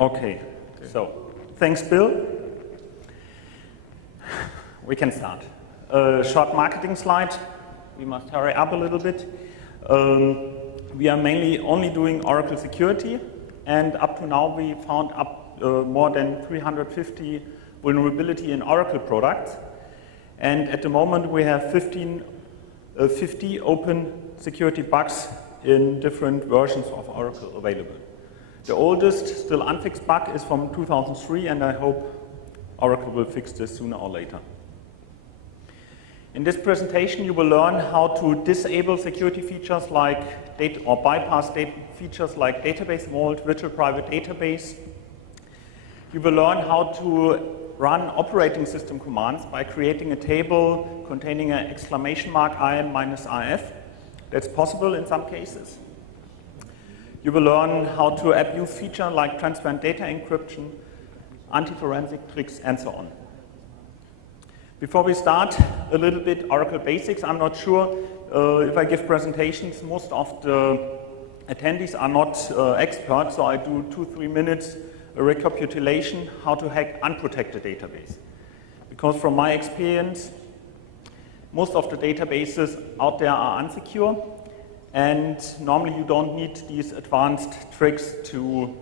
Okay, so thanks, Bill. We can start. Short marketing slide. We must hurry up a little bit. We are mainly only doing Oracle security, and up to now we found more than 350 vulnerability in Oracle products. And at the moment we have 50 open security bugs in different versions of Oracle available. The oldest, still unfixed bug is from 2003, and I hope Oracle will fix this sooner or later. In this presentation, you will learn how to disable security features like or bypass features like database vault, virtual private database. You will learn how to run operating system commands by creating a table containing an exclamation mark IM minus RF. That's possible in some cases. You will learn how to abuse features like transparent data encryption, anti-forensic tricks, and so on. Before we start, a little bit Oracle basics. I'm not sure if I give presentations. Most of the attendees are not experts, so I do 2-3 minutes a recapitulation how to hack unprotected database. Because from my experience, most of the databases out there are unsecure, and normally you don't need these advanced tricks to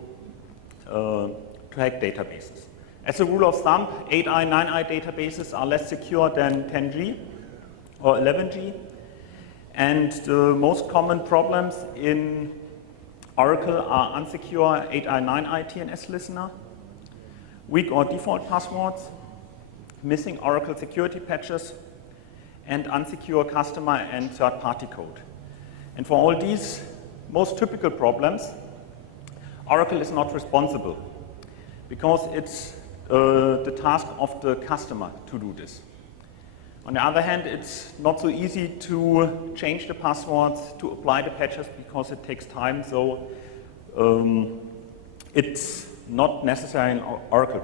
hack databases. As a rule of thumb, 8i, 9i databases are less secure than 10G or 11G. And the most common problems in Oracle are unsecure 8i, 9i TNS listener, weak or default passwords, missing Oracle security patches, and unsecure customer and third-party code. And for all these most typical problems, Oracle is not responsible because it's the task of the customer to do this. On the other hand, it's not so easy to change the passwords, to apply the patches, because it takes time, so it's not necessary in Oracle.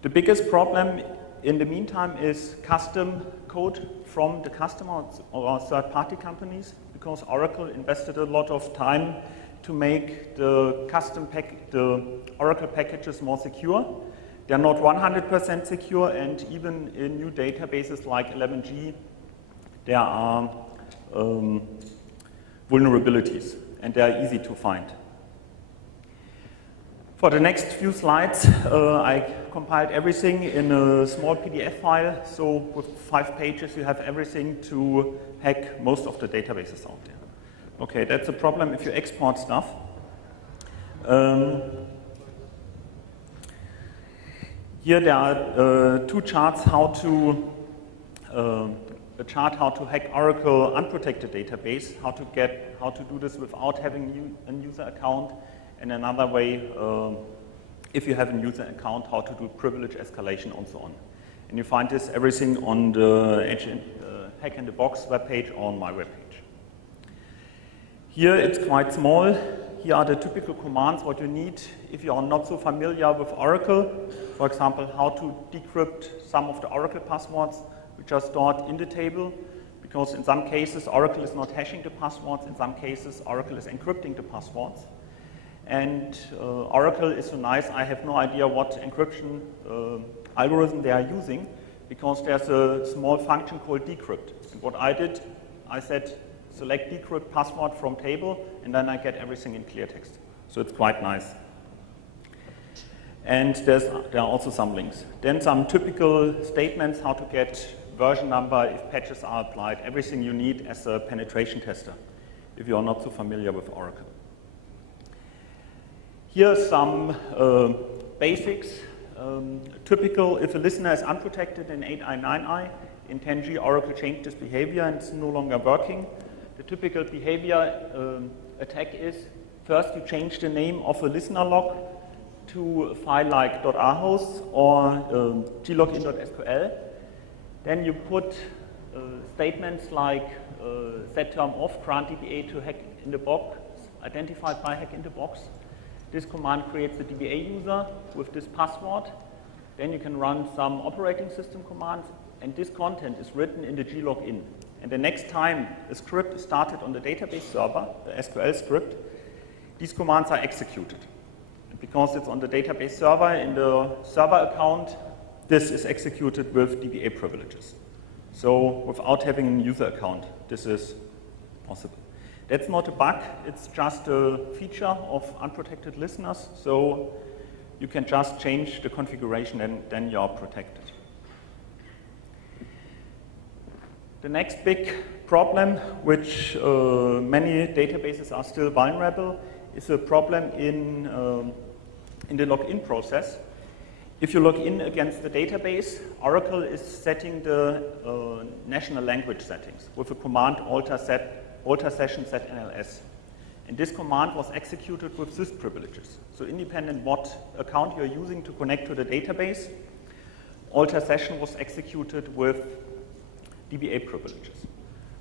The biggest problem in the meantime is custom code from the customer or third-party companies, because Oracle invested a lot of time to make the the Oracle packages more secure. They're not 100% secure, and even in new databases like 11G, there are vulnerabilities, and they are easy to find. For the next few slides, I compiled everything in a small PDF file, so with 5 pages you have everything to hack most of the databases out there. Okay, that's a problem if you export stuff. Here there are 2 charts how to hack Oracle unprotected database, how to do this without having a user account, and another way, if you have a user account, how to do privilege escalation and so on. And you find this everything on the Hack in the Box webpage or on my webpage. Here it's quite small. Here are the typical commands what you need if you are not so familiar with Oracle. For example, how to decrypt some of the Oracle passwords which are stored in the table, because in some cases Oracle is not hashing the passwords, in some cases Oracle is encrypting the passwords. And Oracle is so nice, I have no idea what encryption algorithm they are using, because there's a small function called decrypt. And what I did, I said select decrypt password from table, and then I get everything in clear text. So it's quite nice. And there are also some links. Then some typical statements, how to get version number, if patches are applied, everything you need as a penetration tester, if you are not so familiar with Oracle. Here are some basics. Typical, if a listener is unprotected in 8i, 9i, in 10G Oracle changed this behavior and it's no longer working. The typical behavior attack is, first you change the name of a listener log to a file like .rhost or glogin.sql. Then you put statements like set term off, grant DBA to hack in the box, identified by hack in the box. This command creates the DBA user with this password. Then you can run some operating system commands, and this content is written in the glogin. And the next time a script is started on the database server, the SQL script, these commands are executed. because it's on the database server. In the server account, this is executed with DBA privileges. So without having a user account, this is possible. That's not a bug, it's just a feature of unprotected listeners. So you can just change the configuration and then you are protected. The next big problem, which many databases are still vulnerable, is a problem in the login process. If you log in against the database, Oracle is setting the national language settings with a command alter session set NLS. And this command was executed with sys privileges. So independent what account you're using to connect to the database, alter session was executed with DBA privileges.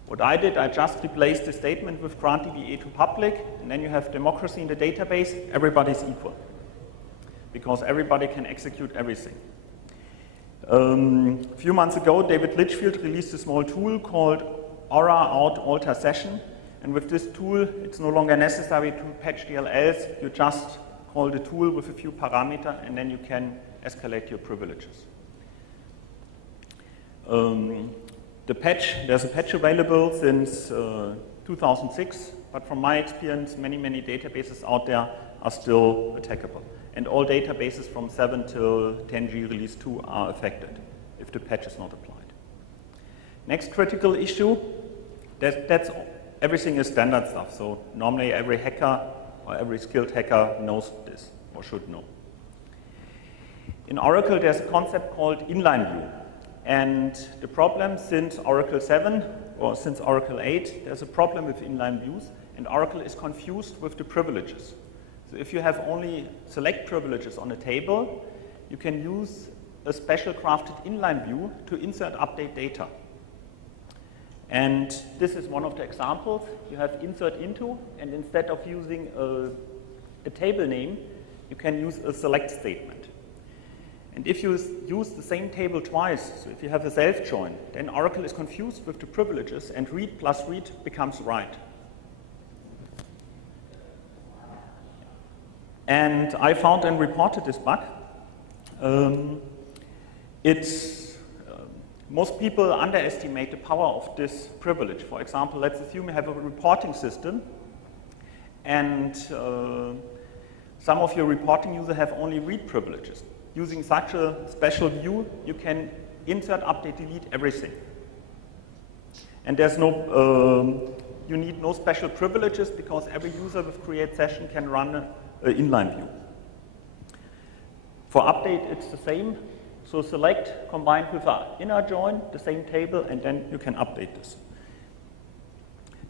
What I did, I just replaced the statement with grant DBA to public, and then you have democracy in the database, everybody's equal, because everybody can execute everything. A few months ago, David Litchfield released a small tool called Aura Out Alter Session, and with this tool, it's no longer necessary to patch DLLs, you just call the tool with a few parameters, and then you can escalate your privileges. There's a patch available since 2006, but from my experience, many databases out there are still attackable. And all databases from 7 till 10G release 2 are affected if the patch is not applied. Next critical issue, everything is standard stuff. So normally every hacker or every skilled hacker knows this or should know. In Oracle, there's a concept called inline view. And the problem since Oracle 7 or since Oracle 8, there's a problem with inline views, and Oracle is confused with the privileges. So if you have only select privileges on a table, you can use a special crafted inline view to insert update data. And this is one of the examples. You have insert into, and instead of using a table name, you can use a select statement. And if you use the same table twice, so if you have a self-join, then Oracle is confused with the privileges, and read plus read becomes write. And I found and reported this bug. Most people underestimate the power of this privilege. For example, let's assume you have a reporting system, and some of your reporting users have only read privileges. Using such a special view, you can insert, update, delete everything. And there's you need no special privileges because every user with create session can run an inline view. For update, it's the same. So select combined with an inner join, the same table, and then you can update this.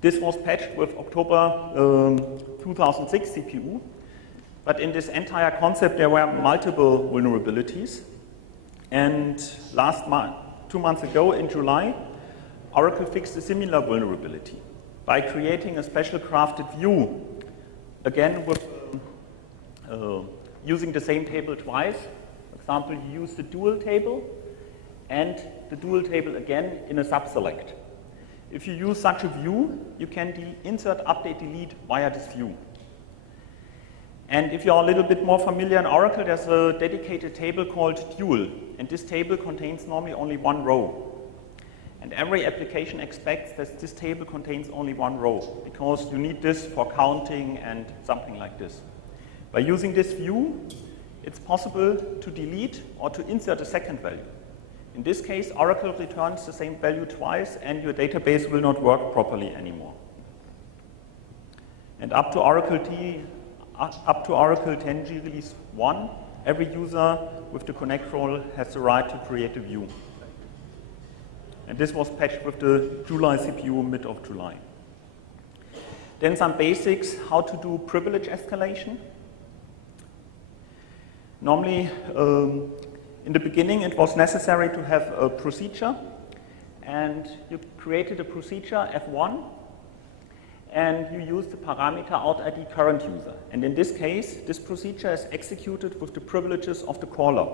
This was patched with October 2006 CPU. But in this entire concept, there were multiple vulnerabilities. And 2 months ago, in July, Oracle fixed a similar vulnerability by creating a special crafted view, again with using the same table twice. For example, you use the dual table and the dual table again in a subselect. If you use such a view, you can insert, update, delete via this view. And if you're a little bit more familiar in Oracle, there's a dedicated table called dual. And this table contains normally only one row. And every application expects that this table contains only one row, because you need this for counting and something like this. By using this view, it's possible to delete or to insert a second value. In this case, Oracle returns the same value twice, and your database will not work properly anymore. And up to Oracle 10G release 1, every user with the connect role has the right to create a view. And this was patched with the July CPU mid of July. Then some basics, how to do privilege escalation. Normally, in the beginning, it was necessary to have a procedure, and you created a procedure F1, and you use the parameter outID current user. And in this case, this procedure is executed with the privileges of the caller.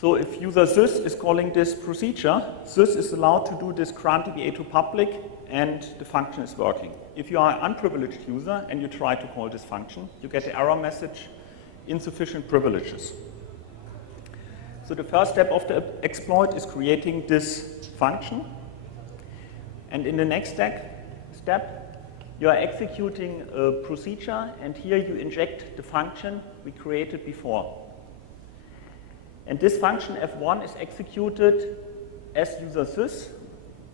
So if user sys is calling this procedure, sys is allowed to do this grant DBA to public, and the function is working. If you are an unprivileged user and you try to call this function, you get the error message, insufficient privileges. So the first step of the exploit is creating this function. And in the next step, you are executing a procedure, and here you inject the function we created before. And this function f1 is executed as user sys.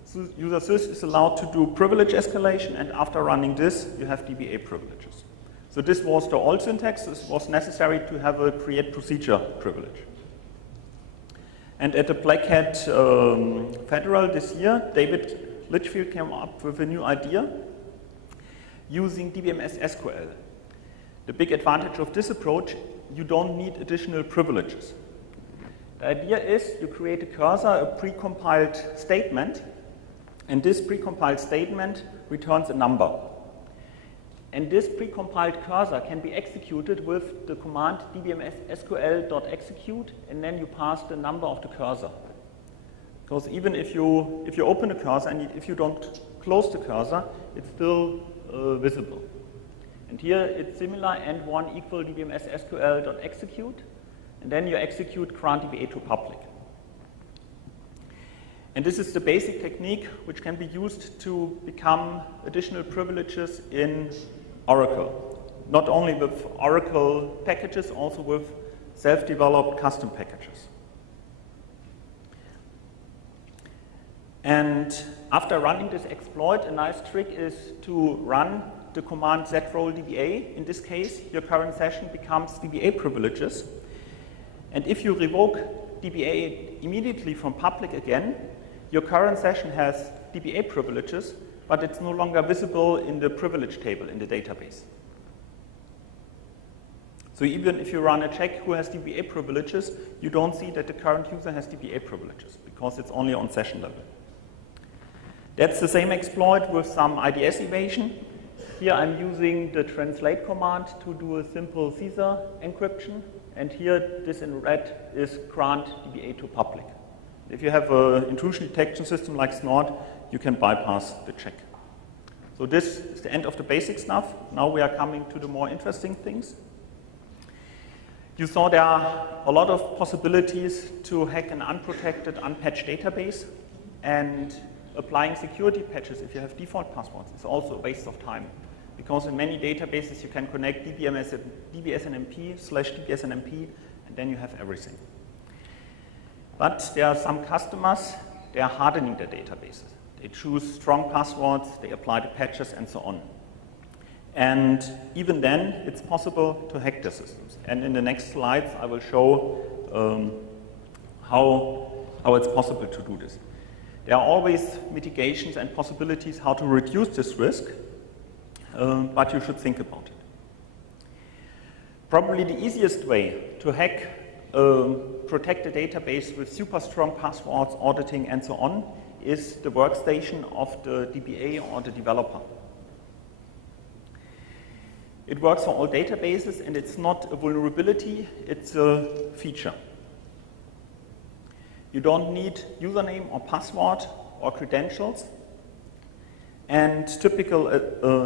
So user sys is allowed to do privilege escalation, and after running this, you have DBA privileges. So this was the old syntax. This was necessary to have a create procedure privilege. And at the Black Hat Federal this year, David Litchfield came up with a new idea using DBMS SQL. The big advantage of this approach, you don't need additional privileges. The idea is you create a cursor, a precompiled statement, and this precompiled statement returns a number. And this precompiled cursor can be executed with the command dbms sql.execute, and then you pass the number of the cursor. Because even if you open the cursor and if you don't close the cursor, it's still visible. And here it's similar, and1 equal dbms sql.execute, and then you execute grant DBA to public. And this is the basic technique which can be used to become additional privileges in Oracle. Not only with Oracle packages, also with self-developed custom packages. And after running this exploit, a nice trick is to run the command zroll-dba. In this case, your current session becomes DBA privileges. And if you revoke DBA immediately from public again, your current session has DBA privileges, but it's no longer visible in the privilege table in the database. So even if you run a check who has DBA privileges, you don't see that the current user has DBA privileges, because it's only on session level. That's the same exploit with some IDS evasion. Here I'm using the translate command to do a simple Caesar encryption, and here this in red is grant DBA to public. If you have an intrusion detection system like Snort, you can bypass the check. So this is the end of the basic stuff. Now we are coming to the more interesting things. You saw there are a lot of possibilities to hack an unprotected, unpatched database, and applying security patches if you have default passwords is also a waste of time. Because in many databases you can connect dbsnmp/dbsnmp, and then you have everything. But there are some customers, they are hardening their databases. They choose strong passwords, they apply the patches, and so on. And even then, it's possible to hack the systems. And in the next slides, I will show how it's possible to do this. There are always mitigations and possibilities how to reduce this risk, but you should think about it. Probably the easiest way to hack protect the database with super strong passwords, auditing, and so on, is the workstation of the DBA or the developer. It works for all databases, and it's not a vulnerability, it's a feature. You don't need username or password or credentials. And typical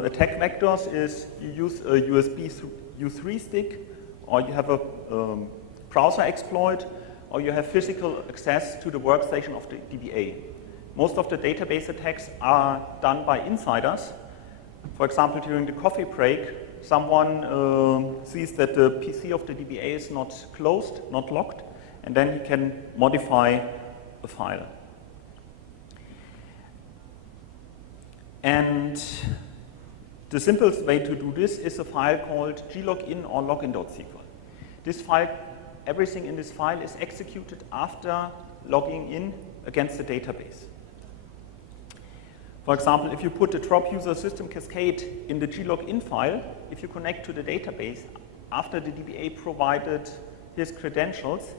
attack vectors is you use a USB U3 stick, or you have a browser exploit, or you have physical access to the workstation of the DBA. Most of the database attacks are done by insiders. For example, during the coffee break, someone sees that the PC of the DBA is not closed, not locked, and then he can modify a file. And the simplest way to do this is a file called glogin or login.sql. This file, everything in this file is executed after logging in against the database. For example, if you put the drop user system cascade in the glogin file, if you connect to the database after the DBA provided his credentials,